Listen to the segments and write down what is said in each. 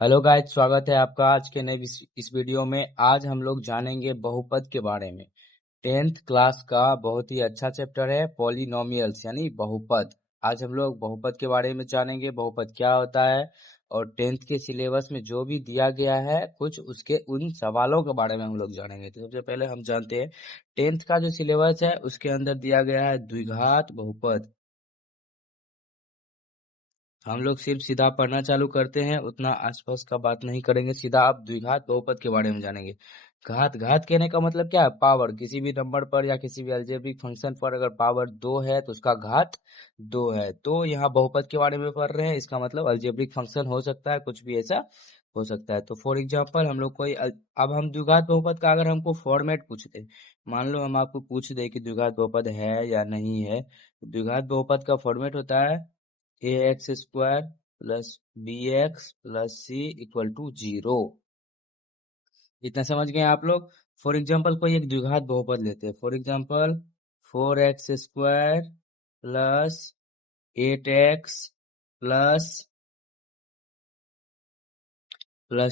Hello guys, स्वागत है आपका आज के नए इस वीडियो में। आज हम लोग जानेंगे बहुपद के बारे में। 10th क्लास का बहुत ही अच्छा चैप्टर है पॉलिनोमियल्स यानी बहुपद। आज हम लोग बहुपद के बारे में जानेंगे, बहुपद क्या होता है और 10th के सिलेबस में जो भी दिया गया है कुछ उसके उन सवालों के बारे में हम लोग जानेंगे। तो सबसे पहले हम जानते हैं 10th का जो सिलेबस है उसके अंदर दिया गया है द्विघात बहुपद। हम लोग सिर्फ सीधा पढ़ना चालू करते हैं, उतना आसपास का बात नहीं करेंगे, सीधा आप द्विघात बहुपद के बारे में जानेंगे। घात घात कहने का मतलब क्या है? पावर। किसी भी नंबर पर या किसी भी अलजेब्रिक फंक्शन पर अगर पावर 2 है तो उसका घात 2 है। तो यहाँ बहुपद के बारे में पढ़ रहे हैं, इसका मतलब अलजेब्रिक फंक्शन हो सकता है, कुछ भी ऐसा हो सकता है। तो फॉर एग्जाम्पल हम लोग कोई अब हम द्विघात बहुपद का अगर हमको फॉर्मेट पूछते, मान लो हम आपको पूछ दे कि द्विघात बहुपद है या नहीं है, तो द्विघात बहुपद का फॉर्मेट होता है ax² plus bx plus c equal to 0। इतना समझ गए आप लोग? फॉर एग्जाम्पल कोई एक द्विघात बहुपद लेते हैं, for example 4x² plus 8x plus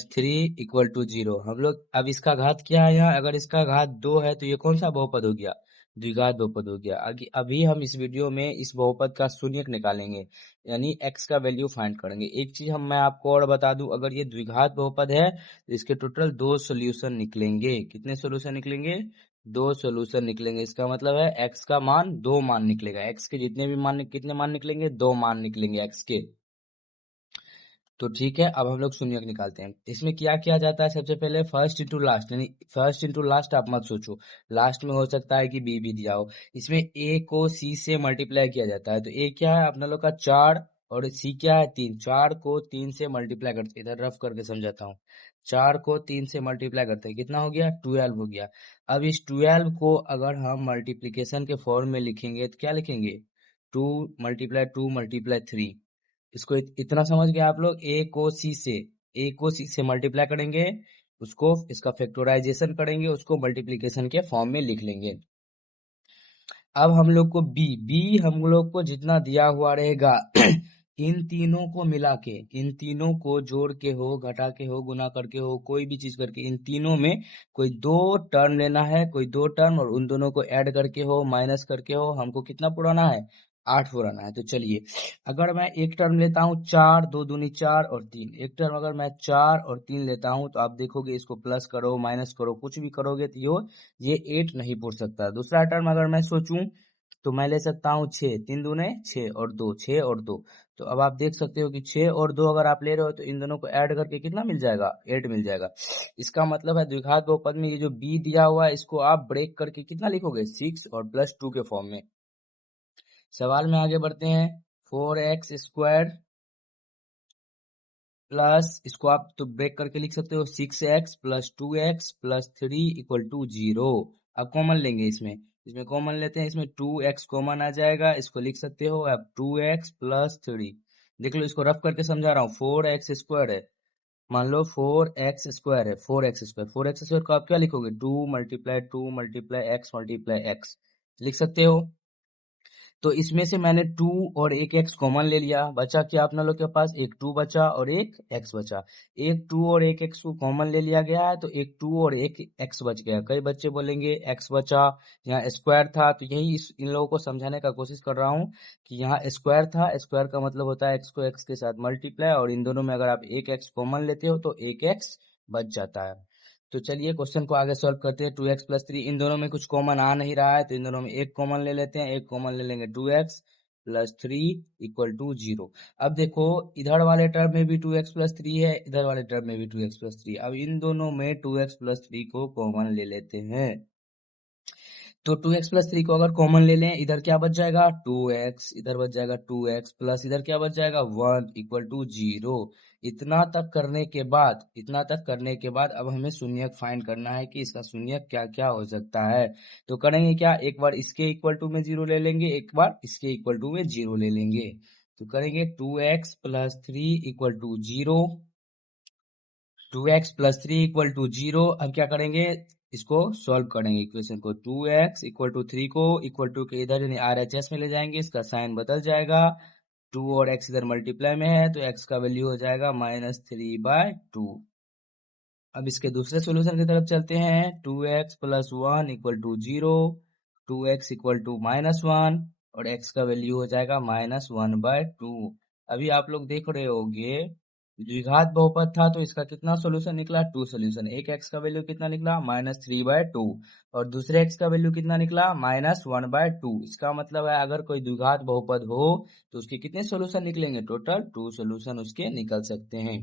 3 equal to 0। हम लोग अब इसका घात क्या है यहाँ? अगर इसका घात 2 है तो ये कौन सा बहुपद हो गया? द्विघात बहुपद हो गया। अभी हम इस वीडियो में इस बहुपद का शून्यक निकालेंगे, यानी x का वैल्यू फाइंड करेंगे। एक चीज मैं आपको और बता दूं, अगर ये द्विघात बहुपद है तो इसके टोटल 2 सोल्यूशन निकलेंगे। कितने सोल्यूशन निकलेंगे? 2 सोल्यूशन निकलेंगे। इसका मतलब है x का मान 2 मान निकलेगा। x के जितने भी मान, कितने मान निकलेंगे? 2 मान निकलेंगे x के। तो ठीक है, अब हम लोग शून्यक निकालते हैं। इसमें क्या किया जाता है? सबसे पहले फर्स्ट इंटू लास्ट, यानी फर्स्ट इंटू लास्ट आप मत सोचो, लास्ट में हो सकता है कि बी भी दिया हो। इसमें ए को सी से मल्टीप्लाई किया जाता है। तो ए क्या है अपना लोग का? 4, और सी क्या है? 3। 4 को 3 से मल्टीप्लाई करते, इधर रफ करके समझाता हूँ। 4 को 3 से मल्टीप्लाई करते हैं, कितना हो गया? 12 हो गया। अब इस 12 को अगर हम मल्टीप्लीकेशन के फॉर्म में लिखेंगे तो क्या लिखेंगे? 2 × 2 × 3। इसको इतना समझ गए आप लोग? ए को सी से मल्टीप्लाई करेंगे, उसको इसका फैक्टराइजेशन करेंगे, उसको मल्टीप्लिकेशन के फॉर्म में लिख लेंगे। अब हम लोग को बी हम लोग को जितना दिया हुआ रहेगा इन तीनों को मिला के, इन तीनों को जोड़ के हो, घटा के हो, गुना करके हो, कोई भी चीज करके, इन तीनों में कोई 2 टर्म लेना है, कोई 2 टर्म, और उन दोनों को ऐड करके हो, माइनस करके हो। हमको कितना पुराना है? 8 पुराना है। तो चलिए, अगर मैं एक टर्म लेता हूँ 4, 2 दूनी 4 और 3, एक टर्म अगर मैं 4 और 3 लेता हूँ तो आप देखोगे इसको प्लस करो, माइनस करो, कुछ भी करोगे तो ये 8 नहीं पूछ सकता। दूसरा टर्म अगर मैं सोचूं तो मैं ले सकता हूँ 6, 3 दूने 6 और 2, 6 और 2। तो अब आप देख सकते हो कि 6 और 2 अगर आप ले रहे हो तो इन दोनों को ऐड करके कितना मिल जाएगा? 8 मिल जाएगा। इसका मतलब है द्विघात बहुपद में ये जो बी दिया हुआ है इसको आप ब्रेक करके कितना लिखोगे? 6 और प्लस 2 के फॉर्म में। सवाल में आगे बढ़ते हैं। 4x² प्लस, इसको आप तो ब्रेक करके लिख सकते हो, 6x plus 2x plus 3 equal to 0। अब कॉमन लेंगे इसमें, कॉमन लेते हैं, इसमें 2x कॉमन आ जाएगा, इसको लिख सकते हो अब 2x प्लस 3। देख लो, इसको रफ करके समझा रहा हूँ। 4x² है, मान लो 4x² है, 4x² को आप क्या लिखोगे? 2 × 2 × x लिख सकते हो। तो इसमें से मैंने 2 और एक x कॉमन ले लिया, बचा क्या अपना लोग के पास? एक 2 बचा और एक x बचा। एक 2 और एक x को कॉमन ले लिया गया है तो एक 2 और एक x बच गया। कई बच्चे बोलेंगे x बचा, यहाँ स्क्वायर था, तो यही इन लोगों को समझाने का कोशिश कर रहा हूँ कि यहाँ स्क्वायर था। स्क्वायर का मतलब होता है x को x के साथ मल्टीप्लाई, और इन दोनों में अगर आप एक x कॉमन लेते हो तो एक x बच जाता है। तो चलिए क्वेश्चन को आगे सॉल्व करते हैं। 2x+3, इन दोनों में कुछ कॉमन आ नहीं रहा है तो इन दोनों में एक कॉमन ले लेते हैं, एक कॉमन ले लेंगे 2x+3 इक्वल टू 0। अब देखो, इधर वाले टर्म में भी 2x+3 है, इधर वाले टर्म में भी 2x+3। अब इन दोनों में 2x+3 को कॉमन ले लेते हैं। तो 2x+3 को अगर कॉमन ले लें, इधर क्या बच जाएगा? 2x, इधर बच जाएगा 2x प्लस इधर क्या बच जाएगा? 1 इक्वल टू 0। इतना तक करने के बाद अब हमें शून्यक फाइंड करना है कि इसका शून्यक क्या क्या हो सकता है। तो करेंगे क्या? एक बार इसके इक्वल टू में 0 ले लेंगे, एक बार इसके इक्वल टू में 0 ले लेंगे। तो करेंगे 2x+3 equal to 0, 2x+3 equal to 0। अब क्या करेंगे? इसको सॉल्व करेंगे इक्वेशन को। 2x इक्वल टू 3 को इक्वल टू के इधर यानी RHS में ले जाएंगे, इसका साइन बदल जाएगा। 2 और x इधर मल्टीप्लाई में है तो x का वैल्यू हो जाएगा -3/2। अब इसके दूसरे सोल्यूशन की तरफ चलते हैं। 2x + 1 = 0, 2x = -1 और x का वैल्यू हो जाएगा -1/2। अभी आप लोग देख रहे होंगे द्विघात बहुपद था तो इसका कितना सोल्यूशन निकला? 2 सोल्यूशन। एक x का वैल्यू कितना निकला? -3/2 और दूसरे x का वैल्यू कितना निकला? -1/2। इसका मतलब है अगर कोई द्विघात बहुपद हो तो उसके कितने सोल्यूशन निकलेंगे? टोटल 2 सोल्यूशन उसके निकल सकते हैं।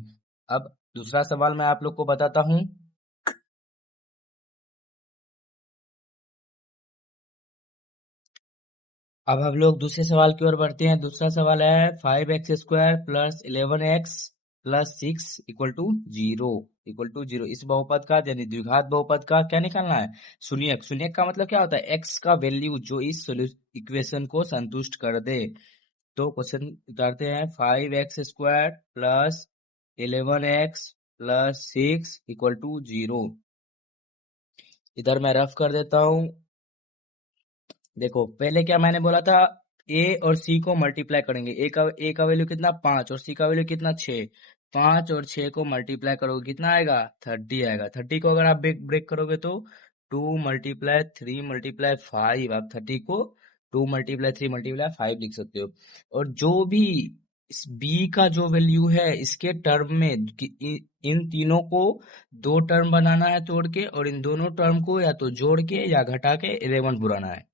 अब दूसरा सवाल मैं आप लोग को बताता हूं। अब हम लोग दूसरे सवाल की ओर बढ़ते हैं। दूसरा सवाल है 5x² + 11x + 6 = 0 इस बहुपद का यानी द्विघात बहुपद का क्या निकालना है? शून्यक। शून्यक का मतलब क्या होता है? x का वैल्यू जो इस इक्वेशन को संतुष्ट कर दे। तो क्वेश्चन उतारते हैं 5x² + 11x + 6 = 0। इधर मैं रफ कर देता हूं। देखो पहले क्या मैंने बोला था, a और c को मल्टीप्लाई करेंगे। a का वैल्यू कितना? 5 और c का वैल्यू कितना? 6। 5 और 6 को मल्टीप्लाई करोगे कितना आएगा? 30 आएगा। 30 को अगर आप ब्रेक करोगे तो 2 × 3 × 5। आप 30 को 2 × 3 × 5 लिख सकते हो। और जो भी इस b का जो वैल्यू है इसके टर्म में इन तीनों को 2 टर्म बनाना है तोड़ के, और इन दोनों टर्म को या तो जोड़ के या घटा के 11 बुलाना है।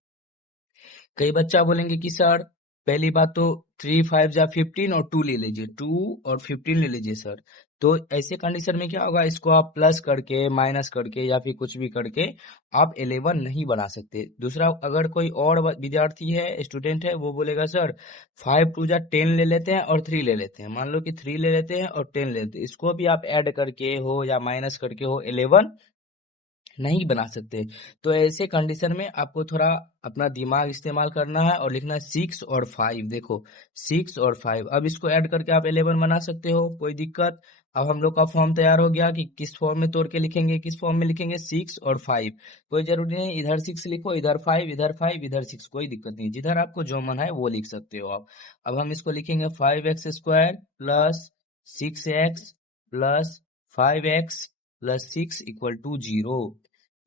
कई बच्चा बोलेंगे कि सर पहली बात तो 3 5 जा 15 और 2 ले लीजिए, 2 और 15 ले लीजिए सर। तो ऐसे कंडीशन में क्या होगा? इसको आप प्लस करके माइनस करके या फिर कुछ भी करके आप 11 नहीं बना सकते। दूसरा, अगर कोई और विद्यार्थी है, स्टूडेंट है, वो बोलेगा सर 5 2 जा 10 ले लेते हैं और 3 ले लेते हैं। मान लो कि 3 ले लेते हैं और 10 ले लेते हैं, इसको भी आप ऐड करके हो या माइनस करके हो 11 नहीं बना सकते। तो ऐसे कंडीशन में आपको थोड़ा अपना दिमाग इस्तेमाल करना है और लिखना है 6 और 5। देखो 6 और 5, अब इसको ऐड करके आप 11 बना सकते हो, कोई दिक्कत। अब हम लोग का फॉर्म तैयार हो गया कि किस फॉर्म में तोड़ के लिखेंगे। किस फॉर्म में लिखेंगे? 6 और 5। कोई जरूरी नहीं इधर 6 लिखो, इधर 5, इधर 5, इधर 6, कोई दिक्कत नहीं, जिधर आपको जो मन है वो लिख सकते हो आप। अब हम इसको लिखेंगे 5x² + 6x + 5x + 6 = 0।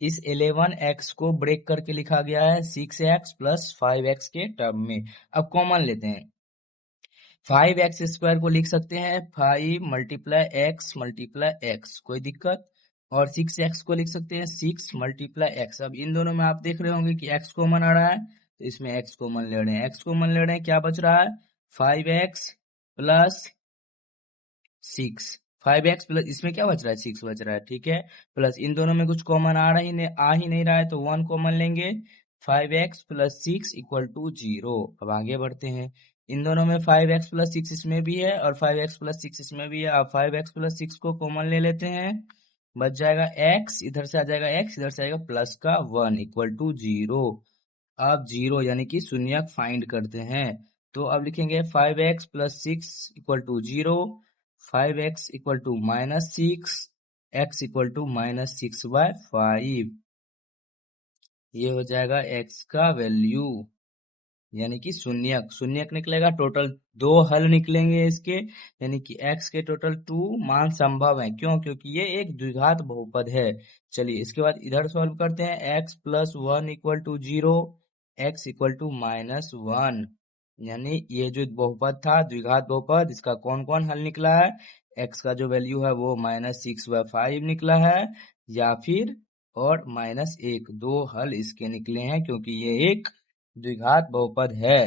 इस 11x को ब्रेक करके लिखा गया है 6x + 5x के टर्म में। अब कॉमन लेते हैं। 5x² को लिख सकते हैं 5 × x × x, कोई दिक्कत। और 6x को लिख सकते हैं 6 × x। अब इन दोनों में आप देख रहे होंगे कि x कॉमन आ रहा है तो इसमें x कॉमन ले रहे हैं। x कॉमन ले रहे हैं, क्या बच रहा है? 5x + 6। 5x प्लस इसमें क्या बच रहा है? 6 बच रहा है, ठीक है। प्लस इन दोनों में कुछ कॉमन आ ही नहीं रहा है तो 1 कॉमन लेंगे। 5x + 6 = 0। अब आगे बढ़ते हैं। इन दोनों में 5x + 6 इसमें भी है और 5x + 6 इसमें भी है। अब 5x + 6 को कॉमन ले लेते हैं, बच जाएगा x, इधर से आ जाएगा x, इधर से आएगा प्लस का 1 = 0। अब 0 यानी कि शून्यक फाइंड करते हैं। तो अब लिखेंगे 5x + 6 = 0, 5x = -6, x = -6/5। ये हो जाएगा x का वैल्यू यानी कि शून्यक। शून्यक निकलेगा। टोटल 2 हल निकलेंगे इसके, यानी कि x के टोटल 2 मान संभव है। क्यों? क्योंकि ये एक द्विघात बहुपद है। चलिए इसके बाद इधर सॉल्व करते हैं। x + 1 = 0, x = -1, यानी ये जो बहुपद था द्विघात बहुपद, इसका कौन कौन हल निकला है? x का जो वैल्यू है वो -6/5 निकला है, या फिर और -1, 2 हल इसके निकले हैं क्योंकि ये एक द्विघात बहुपद है।